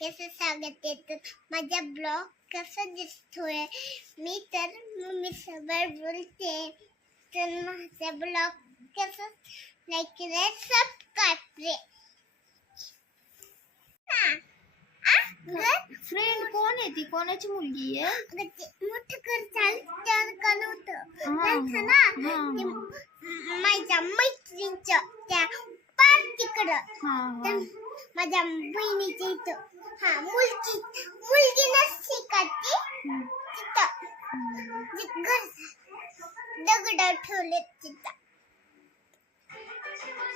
कसं स्वागत येतं माझा ब्लॉग कसा दिसतोय मी तर मम्मी सोबत बोलते तर माझा ब्लॉग कसं लाईक केलं सबस्क्राईब रे फ्रेंड कोण आहे ती? कोणाची मुलगी आहे? मोठं कर चाल त्यावर का नव्हतं जायचं ना ते हा. म- माझ्या मैत्रिणीच्या त्या पार तिकडं तर माझ्या बहिणीच्या इथं. हा मुलगी मुलगी नसते का ती. तिथं. दगड ठेवले तिथं.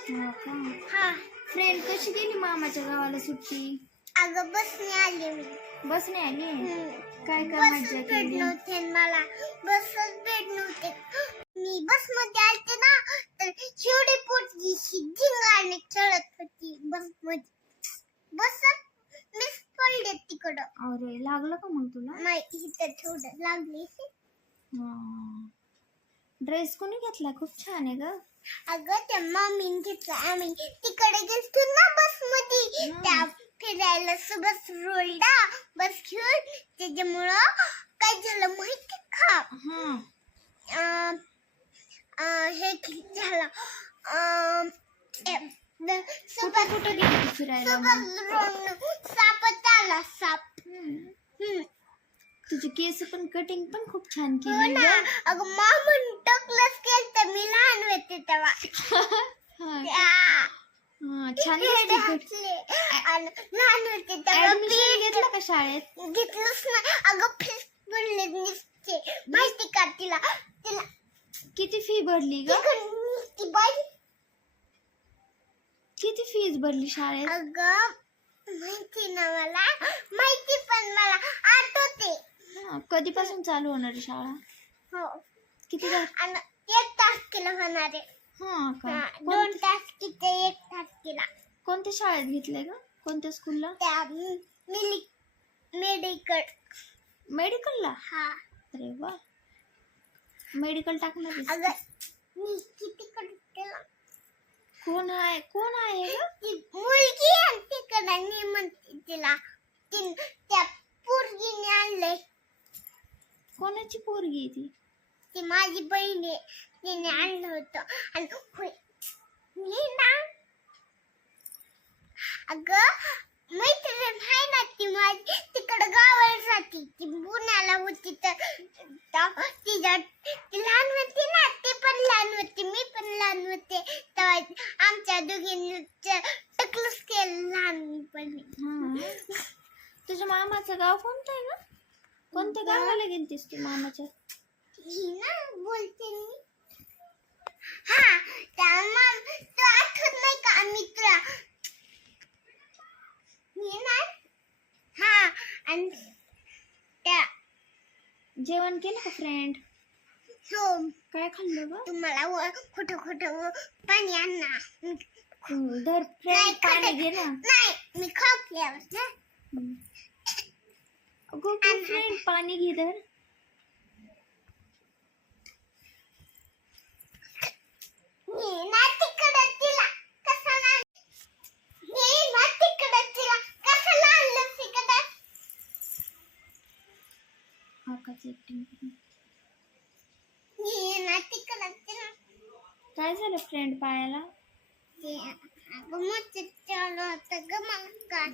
हो. फ्रेंड कशी गेली मामाच्या गावाला सुट्टी? अगं बसने आली मी. बसने आली. काय मज्जा भेट केली? मला. बसच भेट नव्हते. मी बसमध्ये आलते ना तर शेवटी पोटगी झिंगाने खेळत होती बसमध्ये बस मिस पडले अरे लागलं का मग तुला? नाही इथं थोडं लागली ड्रेस कोणी घेतला? खूप छान आहे ग. अगं त्या मम्मीने घेतलं. आम्ही तिकडे गेलतो ना बसमध्ये. त्या फिरायला बस रोलडा बस घेऊन. त्याच्यामुळं काय झालं माहिती का? हा. अं, अं, हे की झालं. अं, ए- द- कुठं सोबत कुठं गेली तू फिरायला मग? सोबत रोड सापच आला साप. तुझी केस पण कटिंग पण खूप छान हो केली ना अगं मामून टकलंच केलं मी लहान होते तेव्हा. हा, त्या- हा, छान. आणि लहान होते तेव्हा ऍडमिशन पीठ घेतलं का शाळेत? घेतलंच ना अगं फीस पडले निसते. माहिती का तिला? तिला किती फी भरली ग? तिकडं बाई. किती फीज भरली शाळेत? अगं माहिती ना मला? माहिती पण मला आठवते. हा, कधीपासून चालू होणार आहे शाळा? हो. किती तास? आणि एक तास केलं होणार आहे. हा का? हा, कोण- दोन तास किती एक तास केला कोणत्या शाळेत घेतलंय ग? कोणत्या स्कूलला त्या मिली मेडिकल मेडिकलला हा. अरे वा. मेडिकल टाकणार आहेस? अगं मी किती केलं? कोण आहे कोण आहे ग? ती मुलगी आहे. मी म्हणते तिला ती त्या पोरगीने आणलंय. कोणाची पोरगी आहे ती? ती माझी बहीण आहे तिने आणलं होतं. आणि होय, मी ना अगं मैत्रीण आहे ना ती माझी तिकडं गावाला राहते ती पुण्याला होती तर तर तिच्या ती लहान होती ना ती पण लहान होती मी पण लहान होते. तेव्हा आमच्या दोघींनी टकलच केलं लहानपणी. हा. तुझ्या मामाचं गाव कोणतं आहे ग? कोणत्या गावाला गेलतीस तू मामाच्या? ही ना बोलते मी. हा त्या आठवत नाही का मी तुला मी ना हा आणि त्या जेवण केलं का फ्रेंड हो. काय खाल्लं ग? तुम्हाला व खोटं खोटं व पाणी आण ना. हम्म, धर फ्रेंड पाणी घे ना नाही मी हम्म. अगं फ्रेंड पाणी घे धर काय झालं फ्रेंड पायाला? ते अगं मग चालू होतं ग मग काय